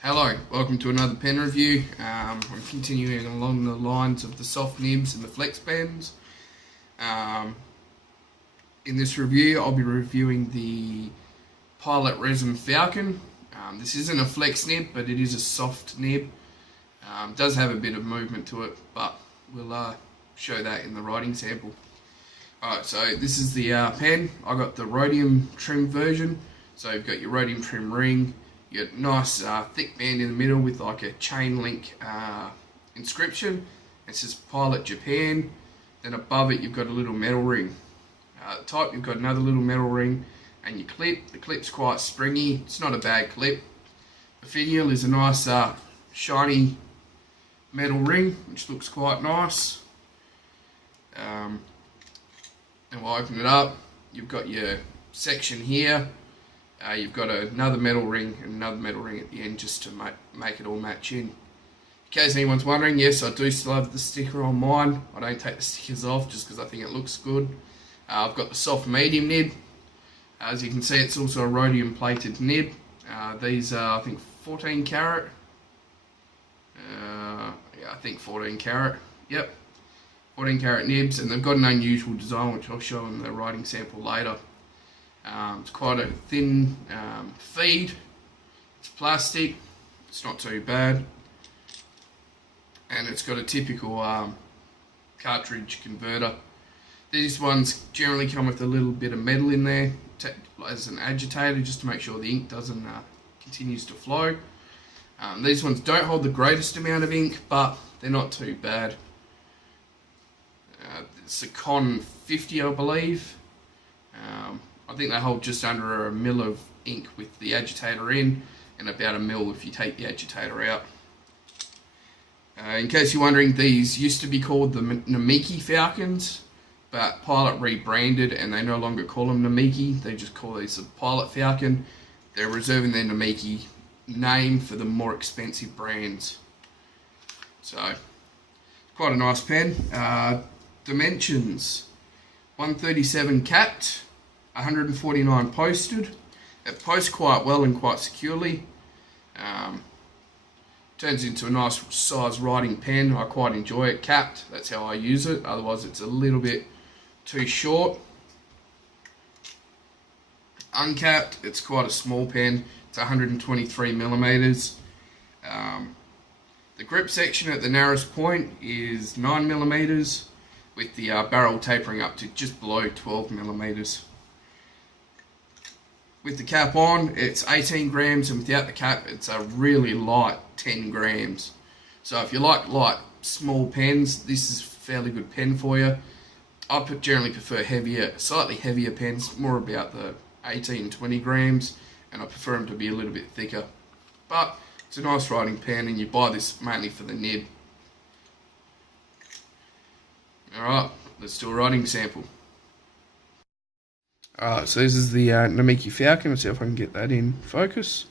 Hello, welcome to another pen review. I'm continuing along the lines of the soft nibs and the flex pens. In this review, I'll be reviewing the Pilot Resin Falcon. This isn't a flex nib, but it is a soft nib. It does have a bit of movement to it, but we'll show that in the writing sample. Alright, so this is the pen. I got the rhodium trim version. So you've got your rhodium trim ring. You got a nice thick band in the middle with like a chain link inscription. It says Pilot Japan. Then above it you've got a little metal ring. At the top you've got another little metal ring, and your clip. The clip's quite springy. It's not a bad clip. The finial is a nice shiny metal ring, which looks quite nice. And we'll open it up. You've got your section here. You've got another metal ring and another metal ring at the end just to make it all match in. In case anyone's wondering, yes, I do still have the sticker on mine. I don't take the stickers off just because I think it looks good. I've got the soft medium nib. As you can see, it's also a rhodium plated nib. These are, I think, 14 carat. Yeah, I think 14 carat. Yep, 14 carat nibs, and they've got an unusual design which I'll show in the writing sample later. It's quite a thin feed. It's plastic. It's not too bad, and it's got a typical cartridge converter. These ones generally come with a little bit of metal in there as an agitator, just to make sure the ink doesn't continues to flow. These ones don't hold the greatest amount of ink, but they're not too bad. It's a Con 50, I believe. I think they hold just under a mil of ink with the agitator in, and about a mil if you take the agitator out. In case you're wondering, these used to be called the Namiki Falcons, but Pilot rebranded and they no longer call them Namiki. They just call these the Pilot Falcon. They're reserving their Namiki name for the more expensive brands. So, quite a nice pen. Dimensions: 137 capped, 149 posted. It posts quite well and quite securely. Turns into a nice size writing pen. I quite enjoy it capped. That's how I use it. Otherwise it's a little bit too short. Uncapped, it's quite a small pen. It's 123 millimeters. The grip section at the narrowest point is 9 millimeters, with the barrel tapering up to just below 12 millimeters. With the cap on, it's 18 grams, and without the cap, it's a really light 10 grams. So if you like light, small pens, this is a fairly good pen for you. I generally prefer heavier, slightly heavier pens, more about the 18, 20 grams, and I prefer them to be a little bit thicker. But it's a nice writing pen, and you buy this mainly for the nib. Alright, let's do a writing sample. Alright, so this is the Namiki Falcon. Let's see if I can get that in focus.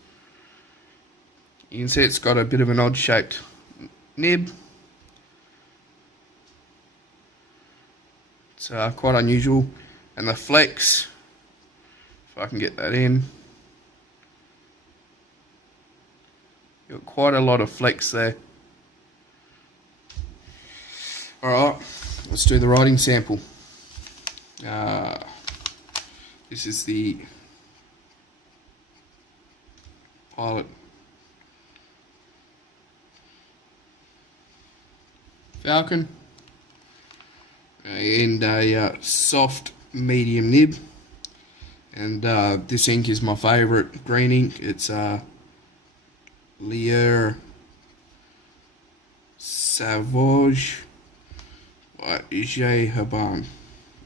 You can see it's got a bit of an odd shaped nib. It's quite unusual. And the flex, if I can get that in. You've got quite a lot of flex there. Alright, let's do the writing sample. This is the Pilot Falcon, and a soft medium nib, and this ink is my favourite green ink. It's Lier Sauvage by J. Herbin,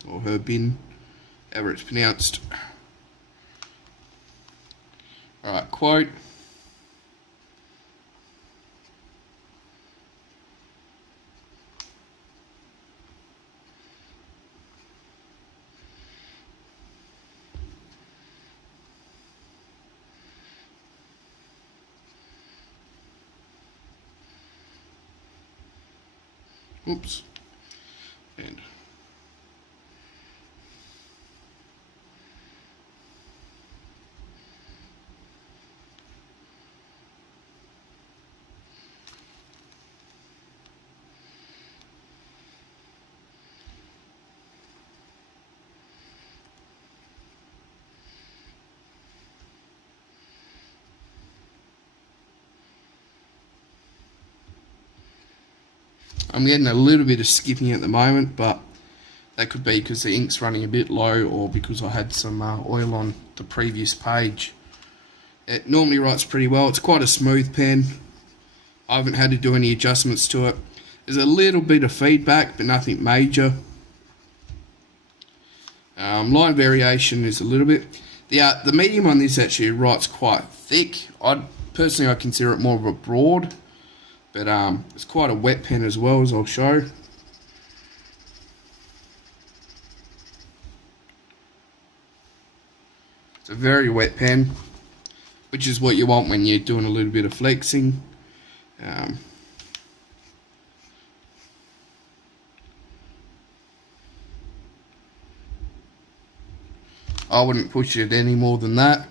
or Herbin, however it's pronounced. Alright, quote: oops, and I'm getting a little bit of skipping at the moment, but that could be because the ink's running a bit low or because I had some oil on the previous page. It normally writes pretty well. It's quite a smooth pen. I haven't had to do any adjustments to it. There's a little bit of feedback, but nothing major. Line variation is a little bit. The medium on this actually writes quite thick. I consider it more of a broad, but it's quite a wet pen as well, as I'll show. It's a very wet pen, which is what you want when you're doing a little bit of flexing. I wouldn't push it any more than that.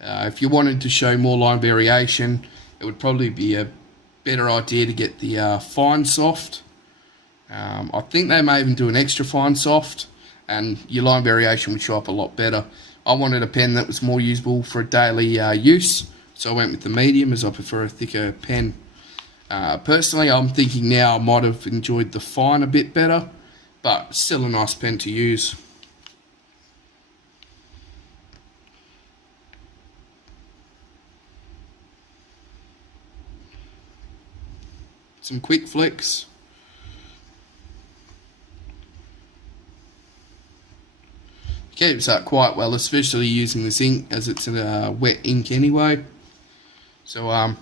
If you wanted to show more line variation, it would probably be a better idea to get the fine soft. I think they may even do an extra fine soft, and your line variation would show up a lot better. I wanted a pen that was more usable for daily use, so I went with the medium as I prefer a thicker pen. Personally, I'm thinking now I might have enjoyed the fine a bit better, but still a nice pen to use. Some quick flicks. Keeps up quite well, especially using this ink as it's a wet ink anyway. So I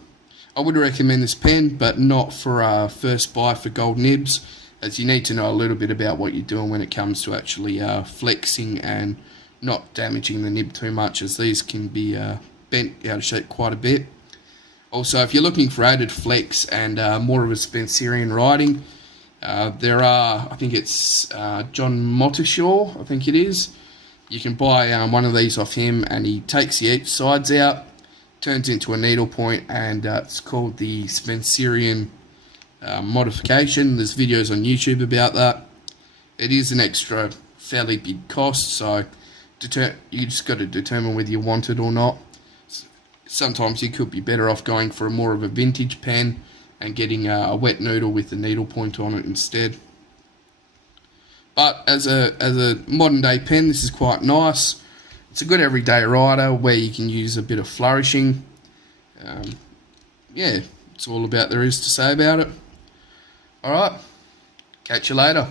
would recommend this pen, but not for a first buy for gold nibs, as you need to know a little bit about what you're doing when it comes to actually flexing and not damaging the nib too much, as these can be bent out of shape quite a bit. Also, if you're looking for added flex and more of a Spencerian writing, there are, I think it's John Mottershaw, I think it is. You can buy one of these off him, and he takes the sides out, turns into a needlepoint, and it's called the Spencerian modification. There's videos on YouTube about that. It is an extra fairly big cost, so you just got to determine whether you want it or not. Sometimes you could be better off going for more of a vintage pen and getting a wet noodle with the needlepoint on it instead. But as a modern day pen, this is quite nice. It's a good everyday writer where you can use a bit of flourishing. Yeah, it's all about there is to say about it. Alright, catch you later.